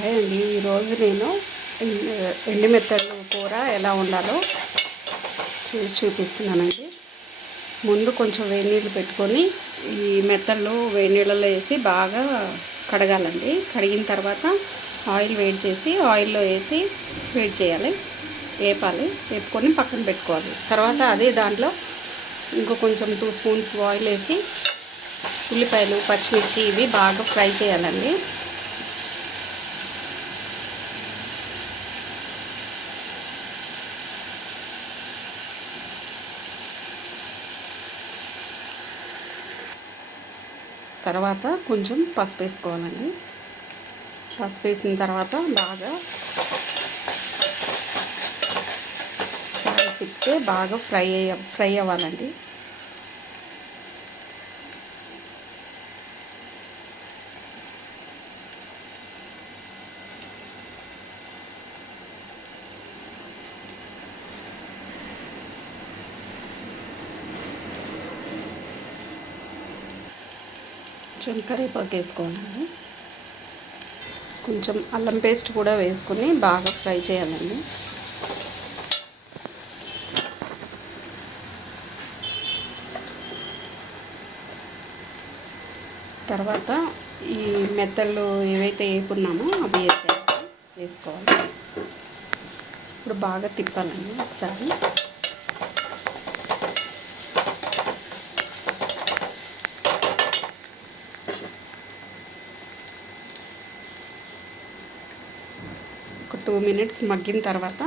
Hi అండి. ఈరోజు నేను ఎండు మెత్తళ్ళు కూర ఎలా ఉండాలో చేసి చూపిస్తున్నానండి. ముందు కొంచెం వేడి నీళ్ళు పెట్టుకొని ఈ మెత్తళ్ళు వేడి నీళ్ళలో వేసి బాగా కడగాలండి. కడిగిన తర్వాత ఆయిల్ వేడి చేసి ఆయిల్లో వేసి వేడి చేయాలి, వేపుకొని పక్కన పెట్టుకోవాలి. తర్వాత అదే దాంట్లో ఇంకో కొంచెం 2 స్పూన్స్ ఆయిల్ వేసి ఉల్లిపాయలు, పచ్చిమిర్చి ఇవి బాగా ఫ్రై చేయాలండి. తర్వాత కొంచెం పసుపు వేసుకోవాలండి. పసుపు వేసిన తర్వాత బాగా తిప్పితే బాగా ఫ్రై అవ్వాలండి. కొంచెం కరివేపాకు వేసుకోవాలండి. కొంచెం అల్లం పేస్ట్ కూడా వేసుకొని బాగా ఫ్రై చేయాలండి. తర్వాత ఈ మెత్తళ్ళు ఏవైతే వేపున్నామో అవి వేసుకోవాలి. ఇప్పుడు బాగా తిప్పాలండి ఒకసారి. ఒక 2 మినిట్స్ మగ్గిన తర్వాత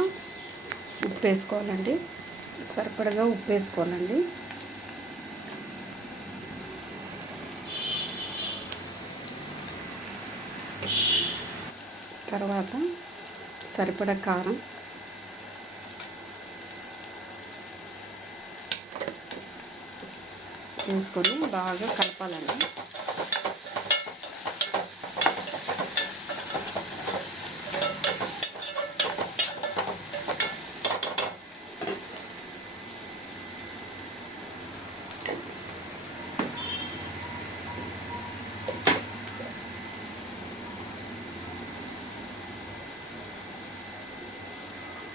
ఉప్పు వేసుకోవాలండి. సరిపడగా ఉప్పు వేసుకోవాలండి. తర్వాత సరిపడ కారం, వేసుకొని బాగా కలపాలండి.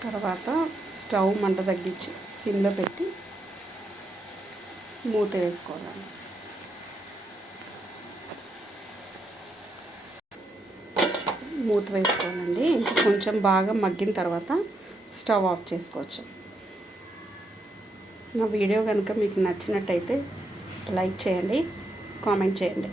తర్వాత స్టవ్ మంట తగ్గించి సిమ్లో పెట్టి మూత వేసుకోవాలండి. మూత వేసుకోవాలండి. ఇంకా కొంచెం బాగా మగ్గిన తర్వాత స్టవ్ ఆఫ్ చేసుకోవచ్చు. నా వీడియో కనుక మీకు నచ్చినట్టయితే లైక్ చేయండి, కామెంట్ చేయండి.